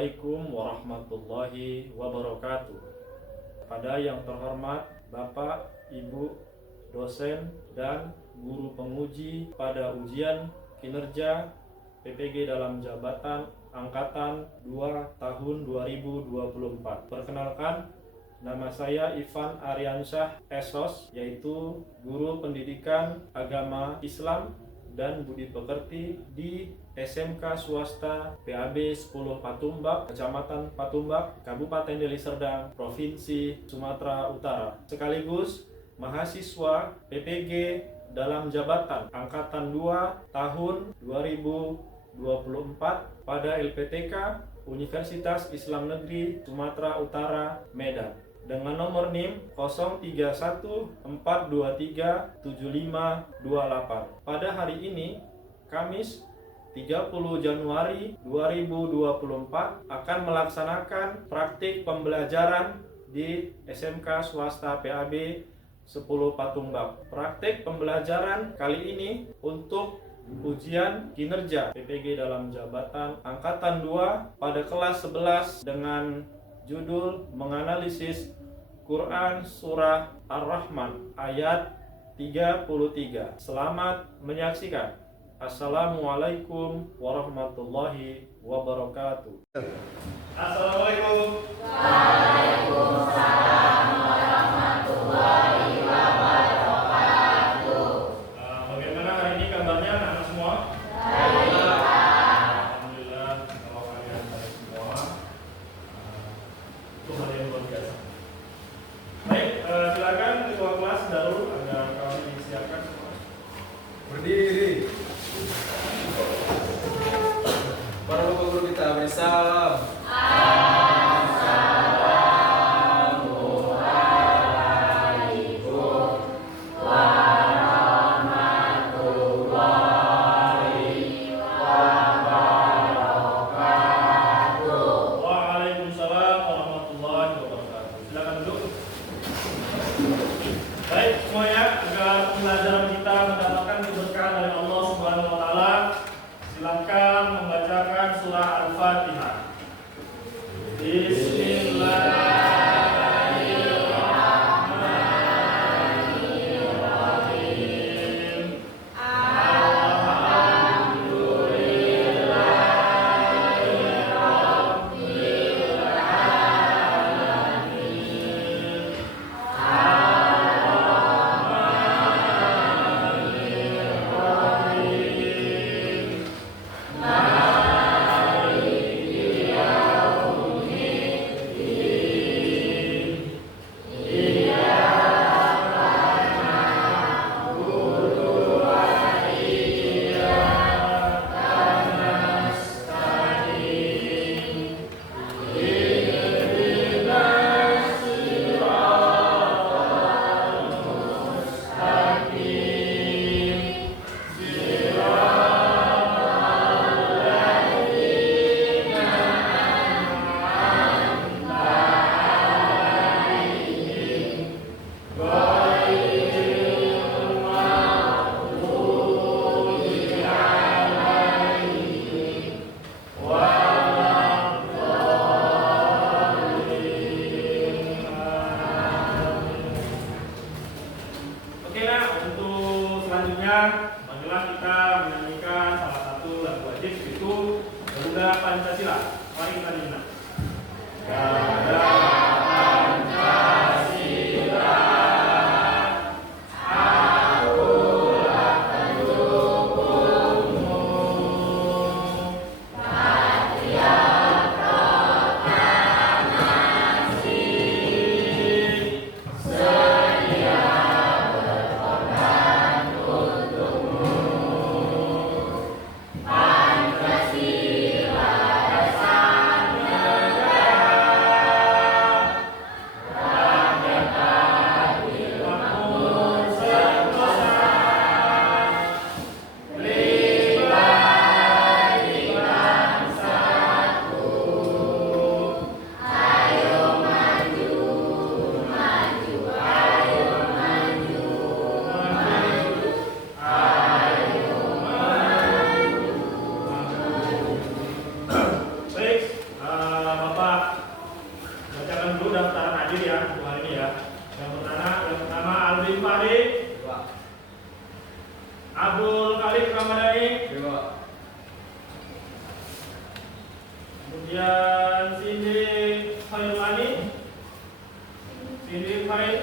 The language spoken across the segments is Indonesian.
Assalamualaikum warahmatullahi wabarakatuh. Pada yang terhormat Bapak, Ibu, dosen, dan guru penguji pada ujian kinerja PPG dalam jabatan Angkatan 2 tahun 2024. Perkenalkan, nama saya Ivan Aryansyah SOS, yaitu Guru Pendidikan Agama Islam dan Budi Pekerti di SMK Swasta PAB 10 Patumbak, Kecamatan Patumbak, Kabupaten Deli Serdang, Provinsi Sumatera Utara. Sekaligus mahasiswa PPG dalam jabatan Angkatan 2 tahun 2024 pada LPTK Universitas Islam Negeri Sumatera Utara, Medan, dengan nomor NIM 0314237528. Pada hari ini, Kamis 30 Januari 2024, akan melaksanakan praktik pembelajaran di SMK Swasta PAB 10 Patumbak. Praktik pembelajaran kali ini untuk ujian kinerja PPG dalam jabatan Angkatan 2 pada kelas 11 dengan judul menganalisis Quran Surah Ar-Rahman ayat 33. Selamat menyaksikan. Assalamualaikum warahmatullahi wabarakatuh. Assalamualaikum. Waalaikumsalam warahmatullahi wabarakatuh. Bagaimana hari ini kabarnya anak semua? Baik, Pak. Alhamdulillah, kalau kalian baik semua, itu hal yang luar biasa. Baik, silakan ketua kelas Darul agar kami disiapkan semua. Berdiri. Para bapak guru kita beri salam. Assalamualaikum warahmatullahi wabarakatuh. Waalaikumsalam warahmatullahi wabarakatuh. Silakan duduk. Baik semuanya, agar pelajaran kita mendapatkan keberkahan dari Allah Subhanahu wa taala, silakan membacakan surah Al-Fatihah. Bismillahirrahmanirrahim. Oke, nah untuk selanjutnya marilah kita menyanyikan salah satu lagu wajib, yaitu Garuda Pancasila. Mari kita nyanyikan. Garuda Pancasila, akulah pendukungmu, Patriot Proklamasi, sedia berkorban untukmu. Pancasila dasar negara. Abdul Khalid Ramadhani. Terima. Kemudian Cindy Khairulani. Cindy Khair.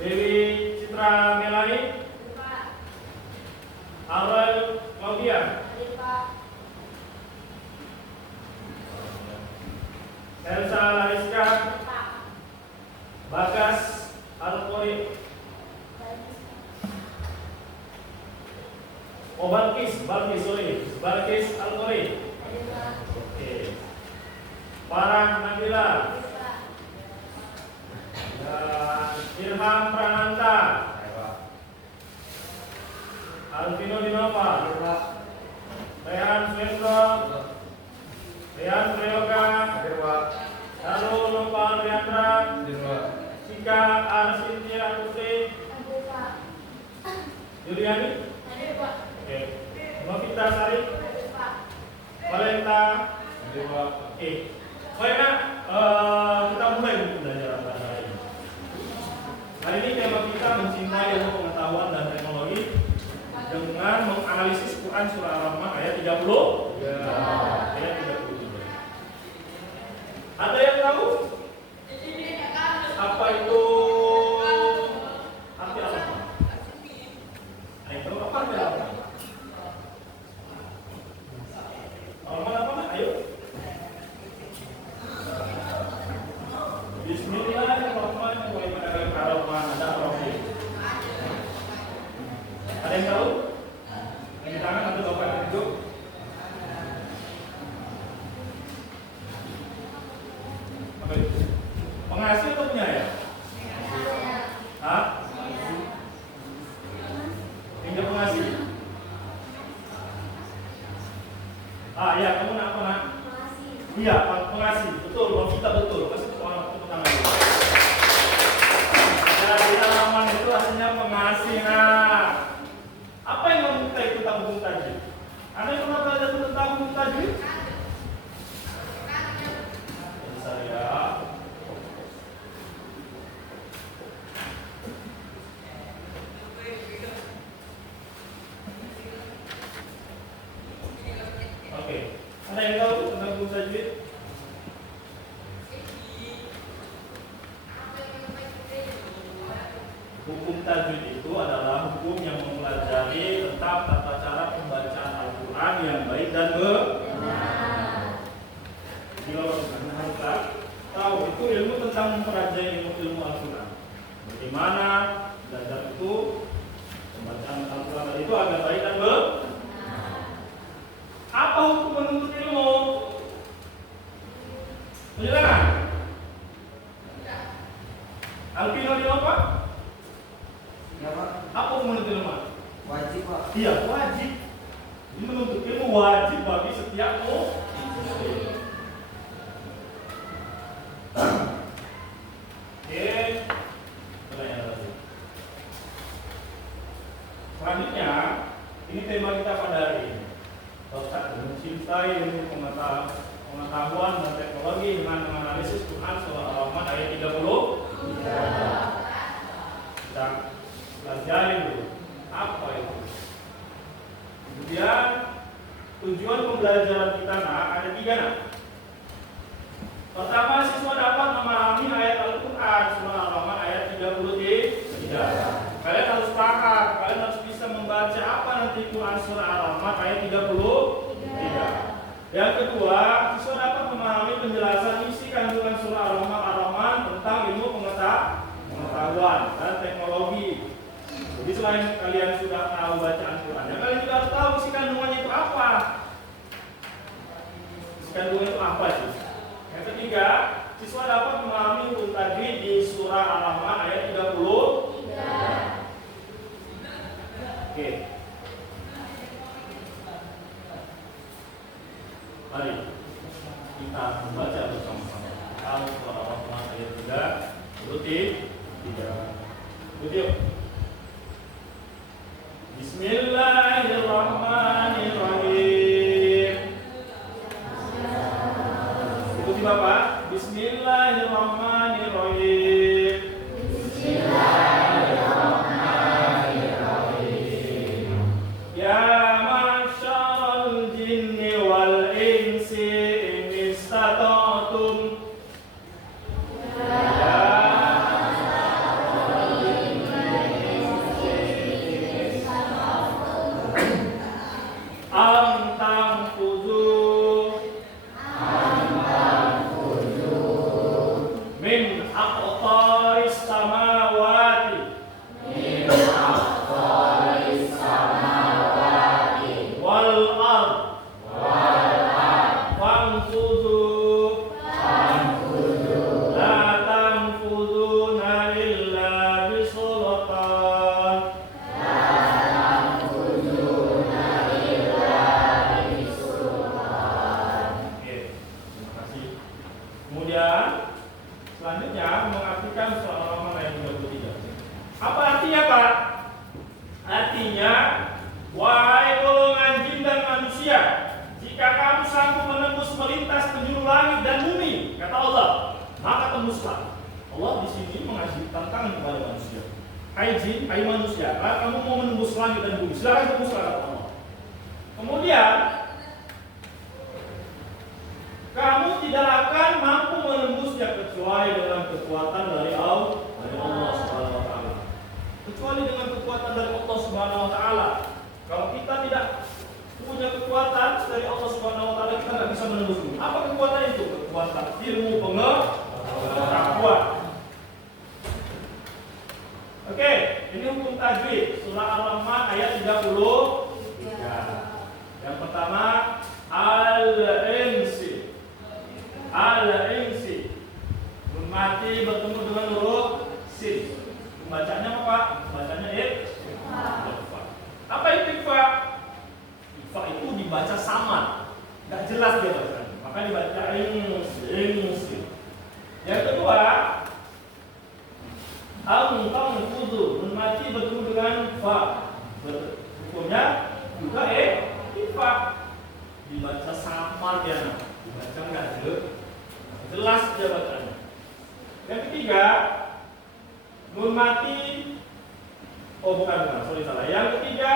Dewi Citra Melani. Aurel Claudia. Elsa Lariska. Bagas Alkori. Oh, Balkis Alkori. Oke. Farah Nabila. Dan Ilham Prananta. Alvino Dinova. Rehan Swendro. Rehan Prayoga. Lalu Nopal Riandra. Sika Arsintia Putri. Juliani. Oke. Novita Sari. Valenta. Oke. Baiklah, kita mulai buku belajaran pada hari ini. Hari ini tema kita mencintai ilmu pengetahuan dan teknologi dengan menganalisis Quran surah Al-Rahman ayat 30. Ayat 33. Ada yang tahu apa itu arti Al-Rahman? Ayo, apa arti Al-Rahman? Al-Rahman apa? Ayo. Bismillahirrahmanirrahim. Ada yang tahu? Yang tangan atau bapak yang duduk? Apa itu? Pengasih atau penyayang? Hah? Yang pengasih? Ya, kamu nak apa nak? Iya, pengasih. Betul, kita betul. Kasih tepuk tangan dulu. Jadi Al-Rahman itu artinya pengasih. Nah, apa yang kamu minta itu tentang hukum tajwid? Anda pernah belajar tentang hukum tajwid? Saya. Oke. Ada yang tahu tentang hukum tajwid? Hukum tajwid itu adalah hukum yang mempelajari tentang tata cara pembacaan Al-Quran yang baik dan benar. Bila kita tahu itu ilmu tentang mempelajari ilmu Al-Quran. Bagaimana belajar itu pembacaan Al-Quran itu agar baik dan benar. Apa hukum menuntut ilmu? Penjelasan. Alvino di apa? Apa menuntut ilmu? Wajib, Pak. Iya, wajib. Ini menuntut ilmu wajib bagi setiap muslim. Oke, pertanyaan lagi. Selanjutnya, ini tema kita pada hari ini. Ustaz mencintai ilmu pengetahuan dan teknologi dengan menganalisis Quran surah Al-Rahman ayat 30. Kita pelajari dulu apa itu. Kemudian tujuan pembelajaran kita ada 3 nak. Pertama, siswa dapat memahami ayat Al-Quran surah Al-Rahman ayat 33. Kalian harus paham, kalian harus bisa membaca apa nanti Quran surah Al-Rahman ayat 33. Yang kedua, siswa dapat memahami penjelasan isi kandungan surah Al-Rahman tentang ilmu pengetahuan dan teknologi. Jadi selain kalian sudah tahu bacaan Qurannya, kalian juga harus tahu isi kandungannya itu apa. Isi kandungan itu apa sih? Yang ketiga, siswa dapat memahami hukum tajwid di surah Al-Rahman ayat 33. Oke. Mari kita membaca bersama-sama. Surah Al-Rahman ayat 33. Yuk. Bismillahirrahmanirrahim. Ikuti Bapak. Bismillahirrahmanirrahim. Bismillahirrahmanirrahim. lagi. Allah di sini mengasih tantangan kepada manusia. Hai jin, hai manusia, kalau kamu mau menembus langit dan bumi, silakan tembus kata Allah. Kemudian kamu tidak akan mampu menembusnya kecuali dengan kekuatan dari Allah Subhanahu wa taala. Kecuali dengan kekuatan dari Allah Subhanahu wa taala. Kalau kita tidak punya kekuatan dari Allah Subhanahu wa taala, kita nggak bisa menembus bumi. Apa kekuatan itu? Kekuatan ilmu pengetahuan. Oke, ini hukum tajwid surah Ar-Rahman ayat 30. Yang pertama al-insi. Al-insi. Nun mati bertemu dengan huruf sin. Bacanya apa? Bacanya ikhfa. Apa itu ikhfa? Ikhfa itu dibaca sama, nggak jelas dia bacanya. Maka dibaca insi. Yang kedua Al-Muntang Fudu, nun mati bertemu dengan fa. Hukumnya juga ikhfa. Dibaca samar dia, dibaca nggak jelas dia bacanya. Yang ketiga, nun mati, salah. Yang ketiga,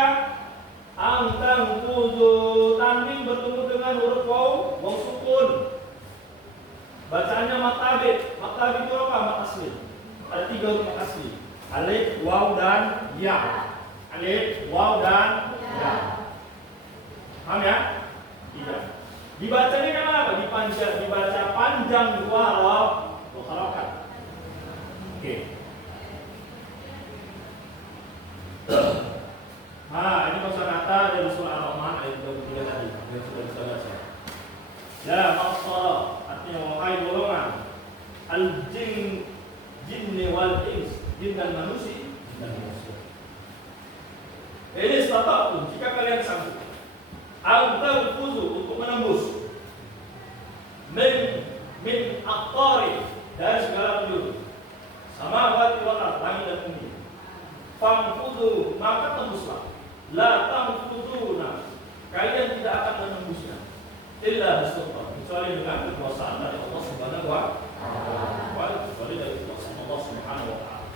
Al-Muntang Fudu, tanwin bertemu dengan huruf waw sukun. Bacaannya matabid. Matabid itu apa? Mat asli. Ada 3 huruf asli. Alif, waw, dan ya. Alif, waw, dan ya. Paham ya? Tidak. Dibacanya kan apa? Dibaca panjang 2 harokat. Oke. Nah, ini kosakata dari surah Ar-Rahman ayat 23 tadi yang sudah kita baca. Ya, maksara artinya wahai golongan al-jin jinni wal ins, jin dan manusia. Ini status jika kalian sanggup al-tawfuzu untuk menembus min aqtari dari segala penjuru samawati wal ardh, langit dan bumi. Famfudu, maka tembuslah. La tamfuduna, kalian tidak akan menembusnya illa bisultan, kecuali dengan kekuasaan dari Allah Subhanahu wa taala. Kecuali dari kekuasaan Allah Subhanahu wa taala.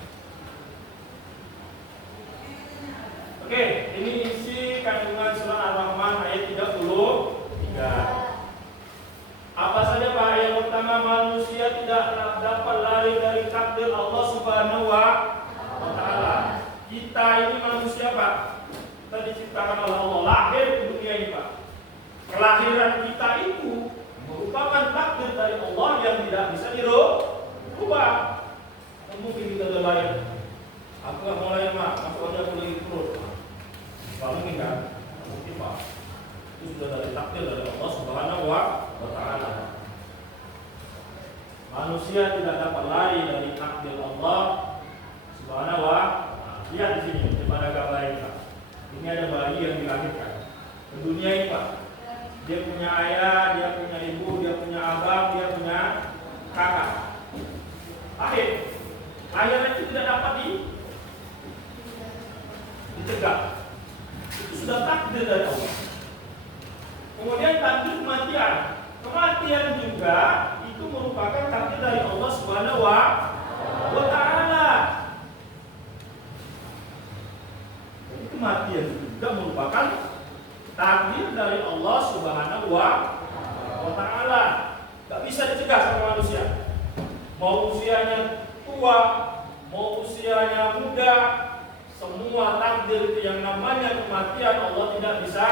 Oke, ini isi kandungan surah Ar-Rahman ayat 33. Apa saja Pak? Yang pertama, manusia tidak dapat lari dari takdir Allah Subhanahu wa taala. Kita ini manusia Pak, kita diciptakan oleh Allah, lahir ke dunia ini Pak. Kelahiran kita itu merupakan takdir dari Allah yang tidak bisa dirubah. Mungkin kita sudah lahir, aku nggak mau lahir Mak, masuk aja aku lagi terus. Gak mungkin kan? Mungkin Pak. Itu sudah dari takdir dari Allah Subhanahu wa taala. Manusia tidak dapat lari dari takdir Allah Subhanahu wa taala. Lihat di sini daripada gambar ini Pak. Ini ada bayi yang dilahirkan ke dunia ini Pak. Dia punya ayah, dia punya ibu, dia punya abang, dia punya kakak. Akhir lahiran itu tidak dapat dicegah. Itu sudah takdir dari Allah. Kemudian takdir kematian. Kematian juga itu merupakan takdir dari Allah Subhanahu wa taala. Jadi kematian itu juga merupakan takdir dari Allah Subhanahu wa taala. Gak bisa dicegah sama manusia. Mau usianya tua, mau usianya muda, semua takdir itu yang namanya kematian Allah tidak bisa.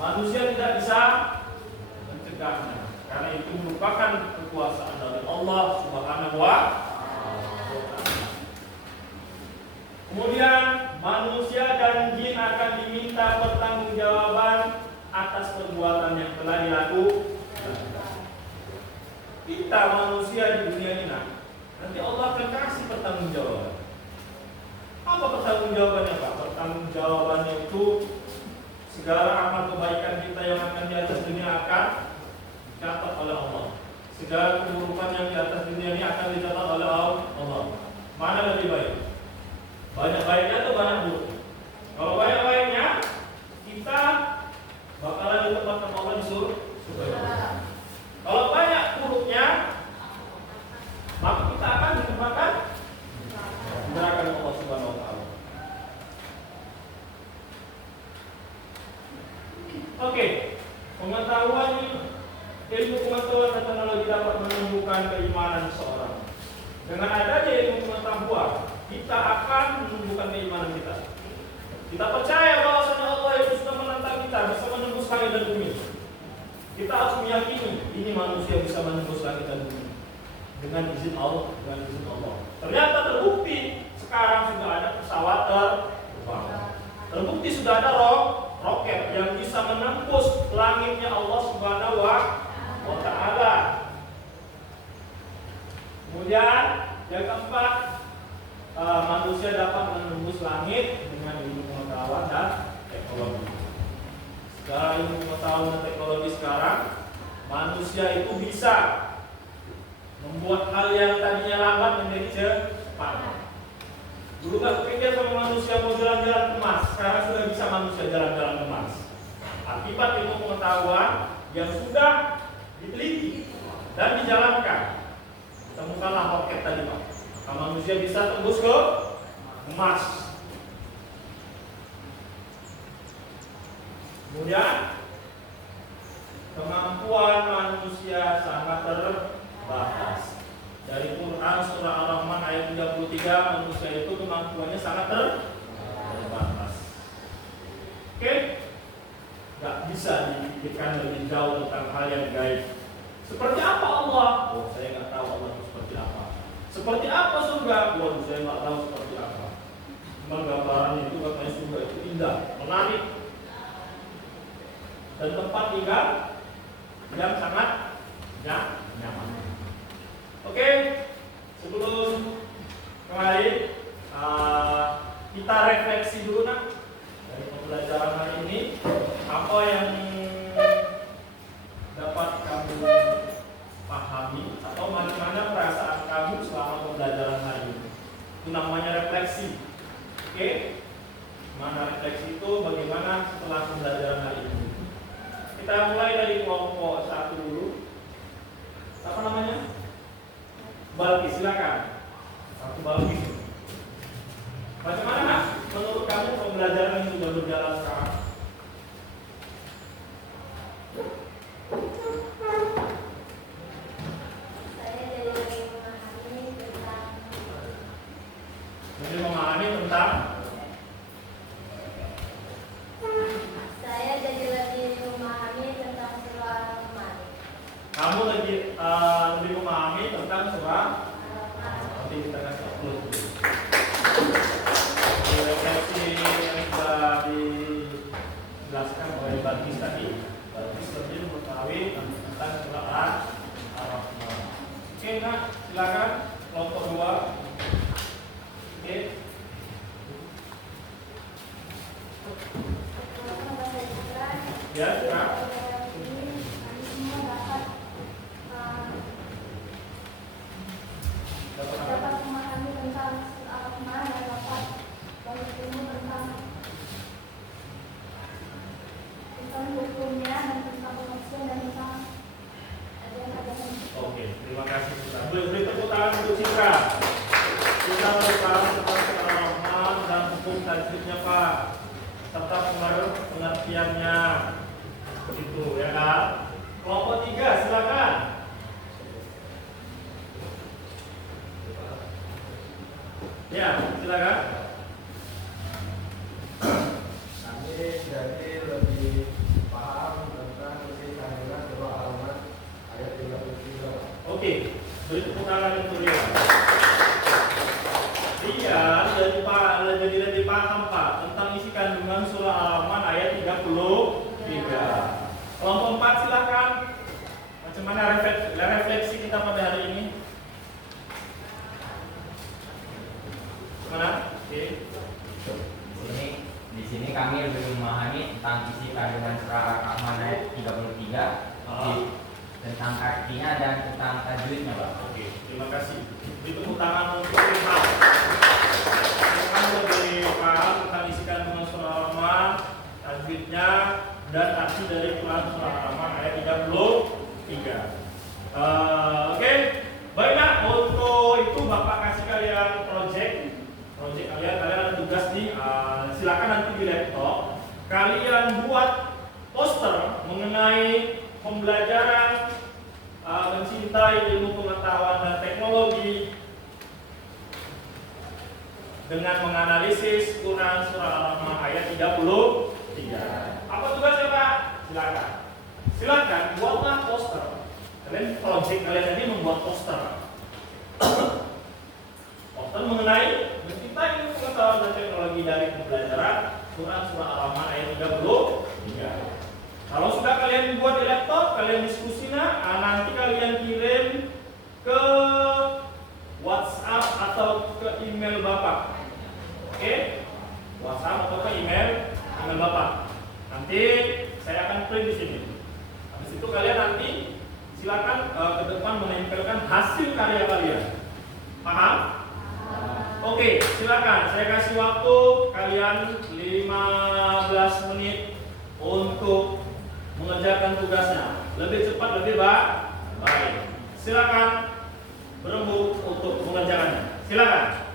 Manusia tidak bisa mencegahnya, karena itu merupakan kekuasaan dari Allah Subhanahu wa taala. Kemudian manusia dan jin akan diminta pertanggungjawaban atas perbuatan yang telah dilakukan. Kita manusia di dunia ini nanti Allah akan kasih pertanggungjawaban. Apa pertanggungjawabannya Pak? Pertanggungjawabannya itu segala amal kebaikan kita yang akan di atas dunia akan dicatat oleh Allah. Segala keburukan yang di atas dunia ini akan dicatat oleh Allah. Mana lebih baik? Banyak baiknya atau banyak buruk? Kalau banyak baiknya, kita bakalan ditempatkan Allah di surga. Kalau banyak pengetahuan ilmu pengetahuan dan teknologi dapat menumbuhkan keimanan seseorang. Dengan adanya ilmu pengetahuan, kita akan menumbuhkan keimanan kita. Kita percaya bahwa Allah itu sudah menantang kita bisa menembus langit dan bumi. Kita harus meyakini ini manusia bisa menembus langit dan bumi dengan izin Allah, Ternyata terbukti sekarang sudah ada pesawat terbang. Terbukti sudah ada roket yang bisa menembus langitnya Allah Subhanahu wa Ta'ala. Kemudian yang keempat, manusia dapat menembus langit dengan ilmu pengetahuan dan teknologi. Sekarang ilmu pengetahuan dan teknologi sekarang, manusia itu bisa membuat hal yang tadinya lambat menjadi cepat. Dulu gak kepikir sama manusia mau jalan-jalan ke Mars, sekarang sudah bisa manusia jalan-jalan ke Mars. Akibat ilmu pengetahuan yang sudah diteliti dan dijalankan, temukanlah roket tadi Pak. Maka manusia bisa tembus ke Mars. Kemudian kemampuan manusia sangat terbatas. Dari Quran surah Ar-Rahman ayat 33, manusia itu kemampuannya sangat terbatas. Oke? Gak bisa dipikirkan lebih jauh tentang hal yang gaib. Seperti apa Allah? Oh, saya nggak tahu Allah itu seperti apa. Seperti apa surga? Oh, saya nggak tahu seperti apa. Cuma gambarannya itu katanya surga itu indah, menarik, dan tempat tinggal yang sangat nyaman. Oke, sebelum kembali kita refleksi dulu dari pembelajaran hari ini, apa yang dapat kamu pahami atau bagaimana perasaan kamu selama pembelajaran hari ini. Itu namanya refleksi. Oke, mana refleksi itu bagaimana setelah pembelajaran hari ini. Kita mulai dari kelompok 1 dulu. Apa namanya? Balkis, silakan. Satu Balkis. Bagaimana menurut kamu pembelajaran yang sudah berjalan sekarang? Jadi memahami tentang kamu lebih memahami tentang surah. Nanti kita kasih upload dulu. Refleksi yang sudah dijelaskan oleh Balkis tadi. Balkis lebih mengetahui tentang surah Ar-Rahman. Oke, nah silakan kelompok 2. Oke. Ya, Kak. Dapat memahami tentang Ar-Rahman dan dapat ilmu tentang hukumnya dan tentang kemanusiaan dan tentang ajaran-ajaran. Oke, terima kasih sudah. Beri tepuk tangan untuk Citra. Kita berbicara tentang Ar-Rahman dan hukum tajwidnya Pak, serta pengertiannya. Begitu ya kan? Kelompok 3 silakan. Ya, silakan. Kami jadi lebih paham tentang isi kandungan surah Al-Rahman ayat 33. Oke, beri tepuk tangan untuk dia. Dia jadi lebih paham Pak tentang isi kandungan surah Al-Rahman ayat 33. Kelompok 4 silakan. Macam mana refleksi kita pada hari ini? Mana? Oke. Di sini kami lebih memahami tentang isi kandungan surah Ar-Rahman ayat 33, tentang artinya dan tentang tajwidnya, Pak. Oke, terima kasih. Beri tepuk tangan untuk Firman. Firman lebih paham tentang isi kandungan surah Ar-Rahman, tajwidnya dan arti dari Quran surah Ar-Rahman ayat 33. Oke. Baiklah, untuk itu Bapak kasih kalian project kalian ada tugas nih, silakan nanti di laptop kalian buat poster mengenai pembelajaran, mencintai ilmu pengetahuan dan teknologi dengan menganalisis Quran surah Al-Rahman ayat 33. Apa tugasnya Pak? Silakan buatlah poster. Kalian project kalian ini membuat poster. Poster mengenai mencintai ilmu pengetahuan dan teknologi dari pembelajaran Quran surah Al-Rahman ayat 33. Kalau sudah kalian buat di laptop, kalian diskusi nanti kalian kirim ke WhatsApp atau ke email Bapak. Oke? WhatsApp atau ke email Bapak. Nanti saya akan print di sini. Habis itu kalian nanti silakan ke depan menempelkan hasil karya kalian. Paham? Oke, silakan. Saya kasih waktu kalian 15 menit untuk mengerjakan tugasnya. Lebih cepat lebih baik. Silakan berembuk untuk mengerjakannya. Silakan.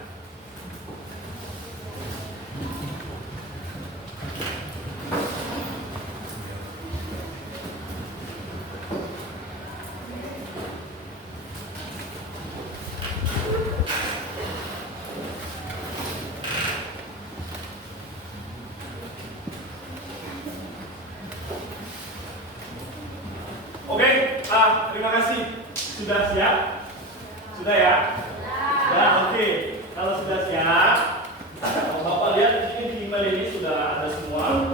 Oke, terima kasih. Sudah siap? Sudah ya? Sudah, oke. Kalau sudah siap, Bapak lihat di sini di email ini sudah ada semua.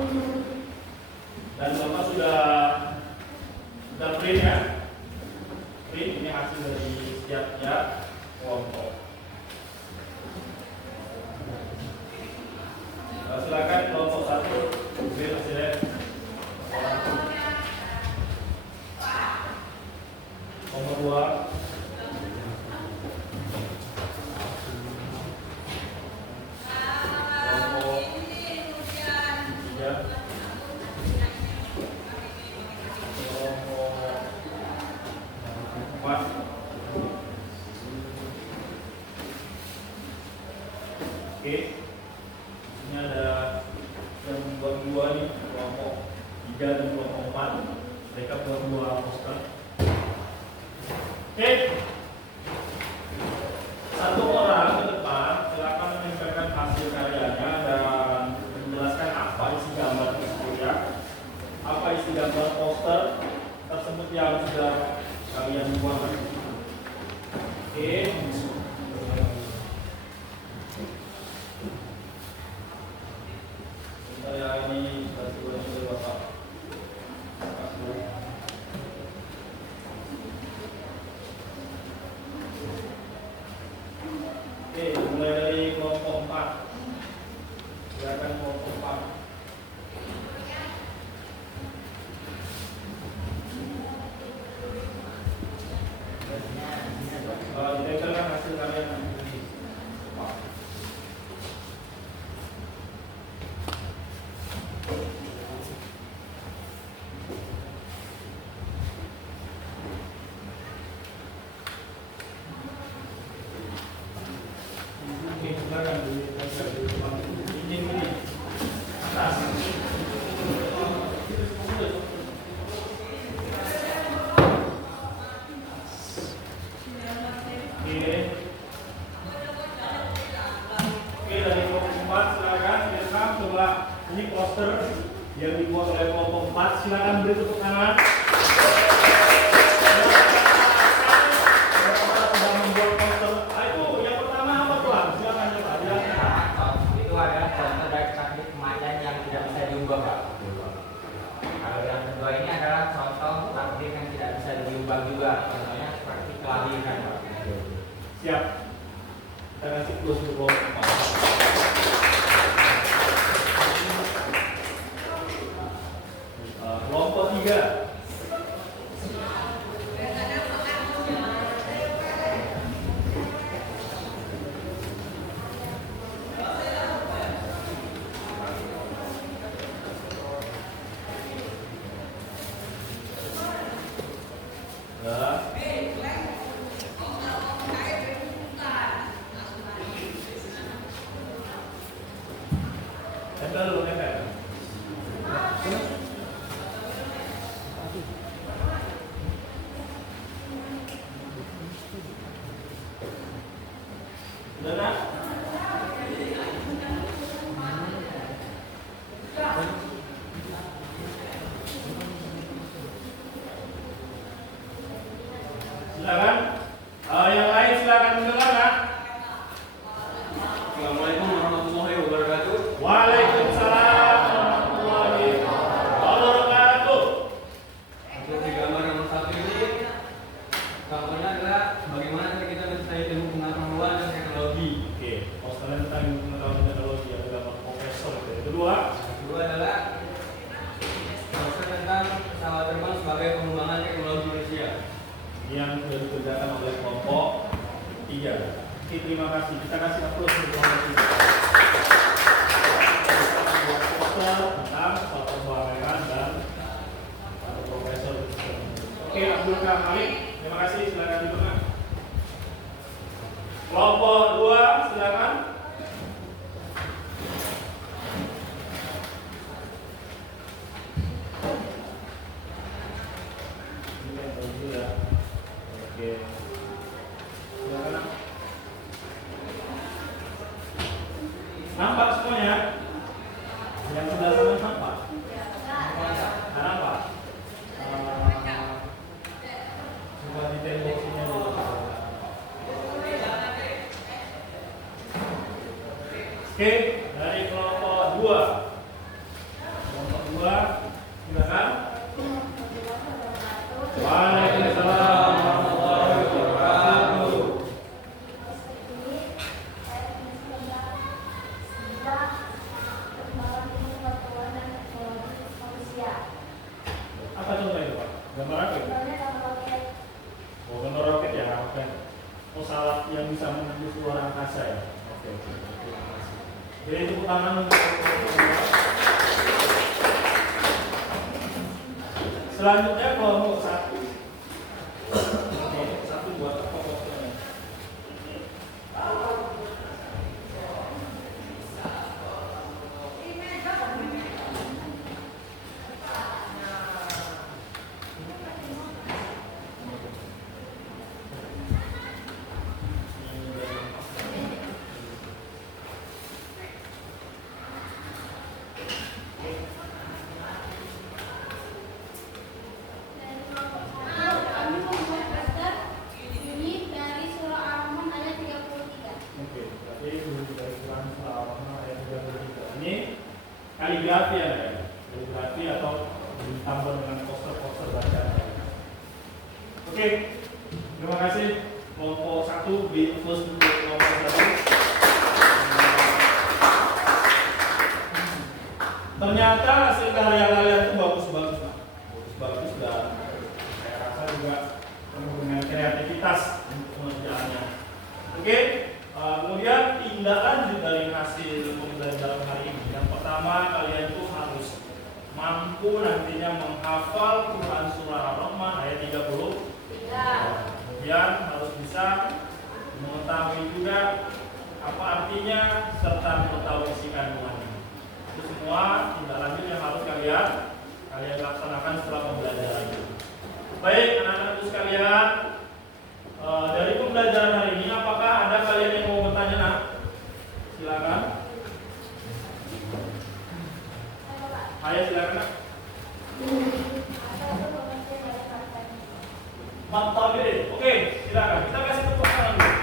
Dan Bapak sudah print ya. Print ini hasil dari setiap kelompok. Silakan kelompok 1 print hasilnya. Nomor 2 Oke, ini ada yang membuat 2 nih, kelompok 3 dan kelompok 4. Mereka buat 2 poster. Oke, satu orang ke depan silakan menempelkan hasil karyanya dan menjelaskan apa isi gambar tersebut ya. Apa isi gambar poster tersebut yang sudah kalian buat. Oke. Saya ini sudah Bapak. Oke, mulai dari kelompok 4. Silakan kelompok 4. Ditempelkan hasil kalian nanti. Ini poster yang dibuat oleh kelompok 4. Silakan beri tepuk tangan. Sudah membuat poster. Itu yang pertama apa tuan? Silakan coba. Itu adalah contoh dari teknik pemandangan yang tidak bisa diubah, Pak. Kalau yang kedua ini adalah contoh takdir yang tidak bisa diubah juga. Contohnya seperti kelahiran, Pak. Siap. Kita kasih plus untuk kelompok 4. Kelompok 3. Tempel dulu, tempel. Oke, kalau kalian tentang pengetahuan teknologi ada gambar profesor. Yang kedua adalah proses tentang pesawat terbang sebagai pengembangan teknologi manusia. yang sudah dikerjakan oleh kelompok 3. Oke, terima kasih. Kita kasih aplaus untuk kelompok 3. Tentang pesawat terbang dan profesor. Oke, Abdul Kamalik, terima kasih. Silakan di tengah. Kelompok 2, silakan. Ini yang bagus ya. Oke. Silakan. Nampak semuanya? Yang sebelah sana nampak? Nampak? Coba di tembok sini dulu. Oke, dari kelompok 2. Kelompok 2, silakan. Waalaikumsalam warahmatullahi wabarakatuh. Apa contohnya itu, Pak? Gambar apa itu? Oh, gambar roket ya, oke. Pesawat yang bisa menembus luar angkasa ya. Oke, oke. Terima kasih. Jadi tepuk tangan untuk kelompok 2. Selanjutnya kelompok 1. Kelompok 1 buat apa fotonya? Oke, berarti dulu kita ikutan selama ayat 33. Ini kaligrafi ya, ya? Kaligrafi atau ditambah dengan poster-poster bacaan. Oke, terima kasih kelompok 1 di plus untuk kelompok 1. Ternyata hasil karya kalian itu bagus-bagus, Pak. Bagus-bagus dan saya rasa juga penuh dengan kreativitas untuk pengerjaannya. Oke. Kemudian tindak lanjut dari hasil pembelajaran hari ini. Yang pertama, kalian itu harus mampu nantinya menghafal Quran surah Ar-Rahman ayat 30. Kemudian harus bisa mengetahui juga apa artinya serta mengetahui isi kandungannya. Itu semua tindak lanjut yang harus kalian laksanakan setelah pembelajaran ini. Baik, anak-anakku sekalian. Dari pembelajaran hari ini, apakah ada kalian yang mau bertanya, nak? Silakan. Ayo silakan, nak. Matabiri. Oke, silakan. Kita kasih tepuk tangan dulu.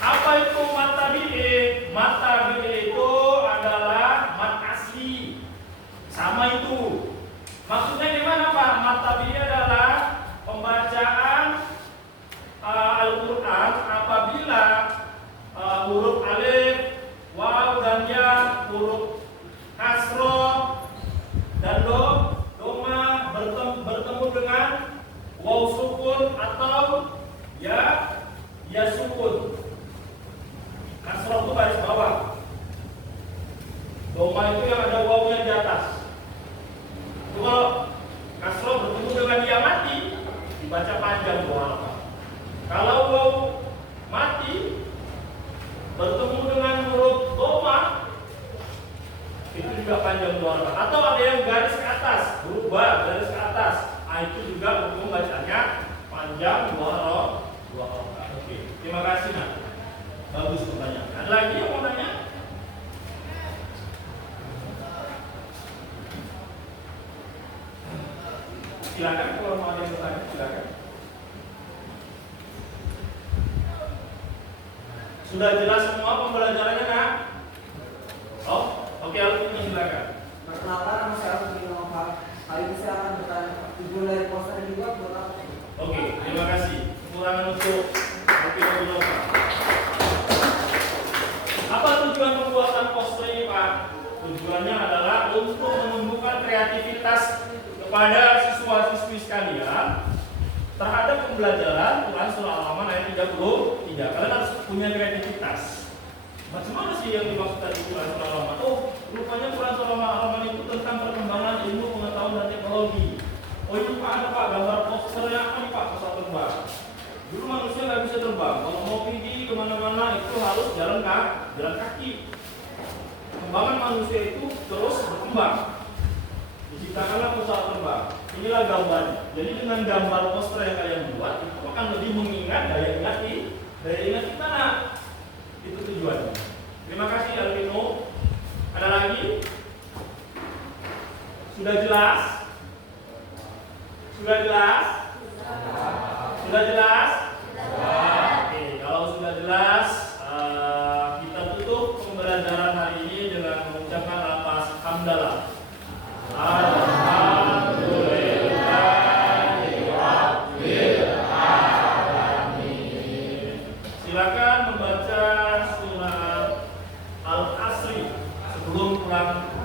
Apa itu matabiri? Matabiri itu adalah mat asli. Sama itu. Maksudnya gimana, Pak? Matabiri adalah pembacaan Al-Quran apabila huruf alif, waw dan ya, huruf kasroh dan doma bertemu dengan waw sukun atau ya sukun. Kasroh itu baris bawah, doma itu yang ada wawnya di atas. Itu kalau kasroh bertemu dengan ya mati, baca panjang dua halaman. Kalau waw mati bertemu dengan huruf doma, itu juga panjang dua halaman. Atau ada yang garis ke atas, huruf ba garis ke atas, itu juga hukum bacanya panjang dua halaman. Oke, terima kasih, nak. Bagus pertanyaan. Ada lagi yang mau nanya? Silakan, kalau mau ada yang bertanya, silakan. Sudah jelas semua pembelajarannya, nak? Oh, oke, Alvin, silakan. Perkenalkan, nama saya Alvin Nova. Kali ini saya akan bertanya tujuan dari poster juga buat apa? Oke, terima kasih. Kekurangan untuk Oke, apa tujuan pembuatan poster ini, Pak? Tujuannya adalah untuk menumbuhkan kreativitas kepada siswa-siswi sekalian terhadap pembelajaran Quran surah Al-Rahman ayat 33. Kalian harus punya kreativitas. Macam mana sih yang dimaksud tadi Quran surah Al-Rahman? Oh, rupanya Quran surah Al-Rahman itu tentang perkembangan ilmu, pengetahuan dan teknologi. Oh, itu Pak, ada Pak gambar posternya apa nih Pak, pesawat terbang. Dulu manusia nggak bisa terbang. Kalau mau pergi kemana-mana itu harus jalan kaki. Perkembangan manusia itu terus berkembang. Diciptakanlah pesawat terbang. Inilah gambarnya. Jadi dengan gambar poster yang kalian buat itu akan lebih mengingat daya ingat kita. Nah, itu tujuannya. Terima kasih Alvino. Ada lagi? Sudah jelas? Sudah jelas? Sudah jelas? Oke, kalau sudah jelas, kita tutup pembelajaran hari ini dengan mengucapkan lafaz hamdalah. Silakan membaca surat Al-Asri sebelum pulang